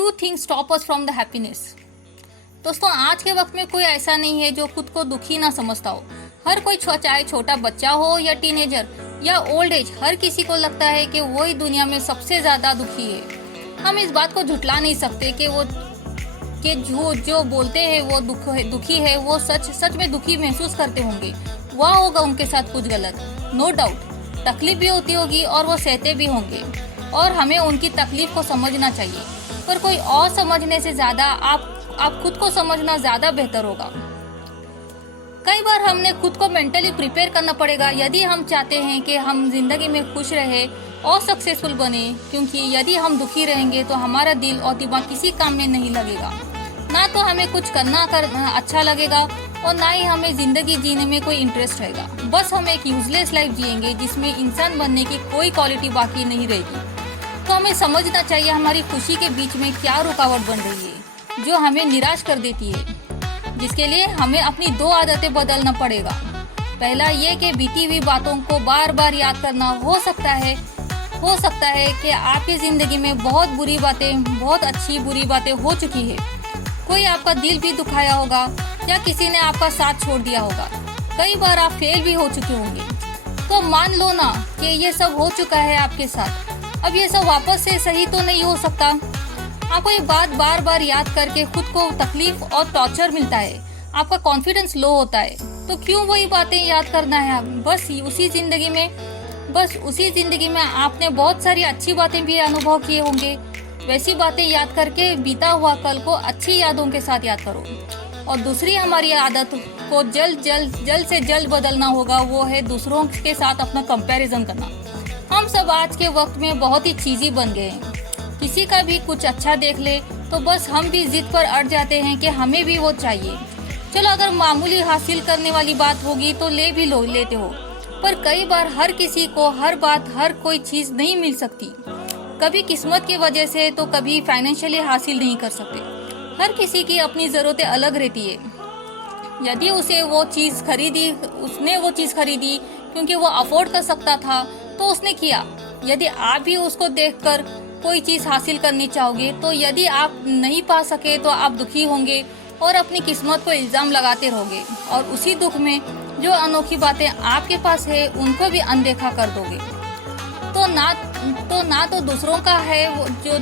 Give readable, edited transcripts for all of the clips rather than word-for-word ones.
few things stop us from the happiness। दोस्तों, आज के वक्त में कोई ऐसा नहीं है जो खुद को दुखी ना समझता हो। हर कोई चाहे छोटा बच्चा हो या टीनेजर या ओल्ड एज, हर किसी को लगता है कि वो ही दुनिया में सबसे ज्यादा दुखी है। हम इस बात को झुटला नहीं सकते कि जो बोलते हैं वो दुखी है, वो सच में दुखी महसूस करते होंगे। वह होगा उनके साथ कुछ गलत, नो डाउट। तकलीफ भी होती होगी और वो सहते भी होंगे, और हमें उनकी तकलीफ को समझना चाहिए। पर कोई और समझने से ज्यादा आप खुद को समझना ज्यादा बेहतर होगा। कई बार हमने खुद को मेंटली प्रिपेयर करना पड़ेगा यदि हम चाहते हैं कि हम जिंदगी में खुश रहे और सक्सेसफुल बने, क्योंकि यदि हम दुखी रहेंगे तो हमारा दिल और दिमाग किसी काम में नहीं लगेगा। ना तो हमें कुछ करना अच्छा लगेगा और ना ही हमें जिंदगी जीने में कोई इंटरेस्ट रहेगा। बस हम एक यूजलेस लाइफ जिएंगे जिसमें इंसान बनने की कोई क्वालिटी बाकी नहीं रहेगी। तो हमें समझना चाहिए हमारी खुशी के बीच में क्या रुकावट बन रही है जो हमें निराश कर देती है, जिसके लिए हमें अपनी 2 आदतें बदलना पड़ेगा। पहला ये कि बीती हुई बातों को बार बार याद करना। हो सकता है कि आपकी जिंदगी में बहुत अच्छी बुरी बातें हो चुकी है। कोई आपका दिल भी दुखाया होगा या किसी ने आपका साथ छोड़ दिया होगा। कई बार आप फेल भी हो चुके होंगे। तो मान लो ना कि ये सब हो चुका है आपके साथ। अब ये सब वापस से सही तो नहीं हो सकता। आपको ये बात बार बार याद करके खुद को तकलीफ और टॉर्चर मिलता है, आपका कॉन्फिडेंस लो होता है। तो क्यों वही बातें याद करना है? बस उसी जिंदगी में आपने बहुत सारी अच्छी बातें भी अनुभव किए होंगे। वैसी बातें याद करके बीता हुआ कल को अच्छी यादों के साथ याद करो। और दूसरी हमारी आदत को जल्द से जल्द बदलना होगा, वो है दूसरों के साथ अपना कंपैरिजन करना। हम सब आज के वक्त में बहुत ही चीजी बन गए हैं। किसी का भी कुछ अच्छा देख ले तो बस हम भी जिद पर अड़ जाते हैं कि हमें भी वो चाहिए। चलो, अगर मामूली हासिल करने वाली बात होगी तो लेते हो, पर कई बार हर किसी को हर कोई चीज नहीं मिल सकती। कभी किस्मत की वजह से तो कभी फाइनेंशियली हासिल नहीं कर सकते। हर किसी की अपनी जरूरतें अलग रहती है। यदि उसने वो चीज खरीदी क्योंकि वो अफोर्ड कर सकता था तो उसने किया। यदि आप भी उसको देखकर कोई चीज हासिल करनी चाहोगे तो यदि आप नहीं पा सके तो आप दुखी होंगे और अपनी किस्मत को इल्जाम लगाते रहोगे, और उसी दुख में जो अनोखी बातें आपके पास है उनको भी अनदेखा कर दोगे। तो ना तो दूसरों का है जो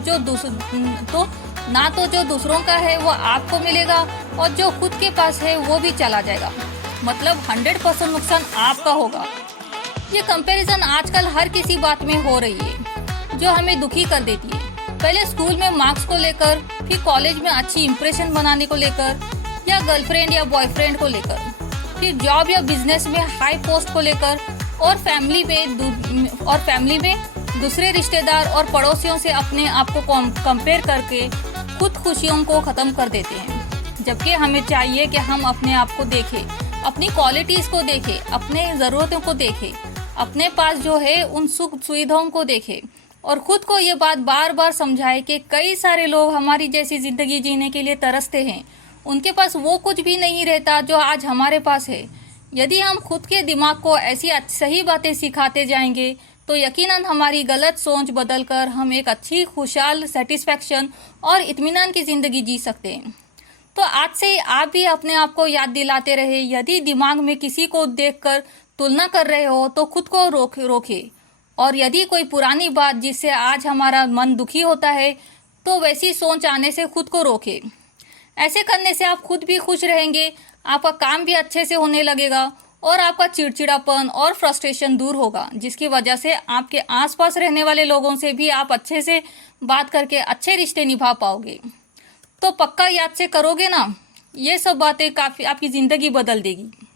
दूसरों का है वो आपको मिलेगा, और जो खुद के पास है वो भी चला जाएगा। मतलब 100% नुकसान आपका होगा। ये कंपैरिजन आजकल हर किसी बात में हो रही है जो हमें दुखी कर देती है। पहले स्कूल में मार्क्स को लेकर, फिर कॉलेज में अच्छी इंप्रेशन बनाने को लेकर, या गर्लफ्रेंड या बॉयफ्रेंड को लेकर, फिर जॉब या बिजनेस में हाई पोस्ट को लेकर, और फैमिली में दूसरे रिश्तेदार और पड़ोसियों से अपने आप को कंपेयर करके खुद खुशियों को खत्म कर देते हैं। जबकि हमें चाहिए कि हम अपने आप को देखें, अपनी क्वालिटीज को देखें, अपने जरूरतों को देखें, अपने पास जो है उन सुख सुविधाओं को देखें, और खुद को ये बात बार बार समझाए कि कई सारे लोग हमारी जैसी जिंदगी जीने के लिए तरसते हैं। उनके पास वो कुछ भी नहीं रहता जो आज हमारे पास है। यदि हम खुद के दिमाग को ऐसी सही बातें सिखाते जाएंगे तो यकीनन हमारी गलत सोच बदलकर हम एक अच्छी, खुशहाल, सेटिस्फैक्शन और इत्मीनान की जिंदगी जी सकते हैं। तो आज से आप भी अपने आप को याद दिलाते रहे। यदि दिमाग में किसी को देखकर तुलना कर रहे हो तो खुद को रोके, और यदि कोई पुरानी बात जिससे आज हमारा मन दुखी होता है तो वैसी सोच आने से खुद को रोके। ऐसे करने से आप खुद भी खुश रहेंगे, आपका काम भी अच्छे से होने लगेगा, और आपका चिड़चिड़ापन और फ्रस्ट्रेशन दूर होगा, जिसकी वजह से आपके आसपास रहने वाले लोगों से भी आप अच्छे से बात करके अच्छे रिश्ते निभा पाओगे। तो पक्का याद से करोगे ना, ये सब बातें काफी आपकी जिंदगी बदल देगी।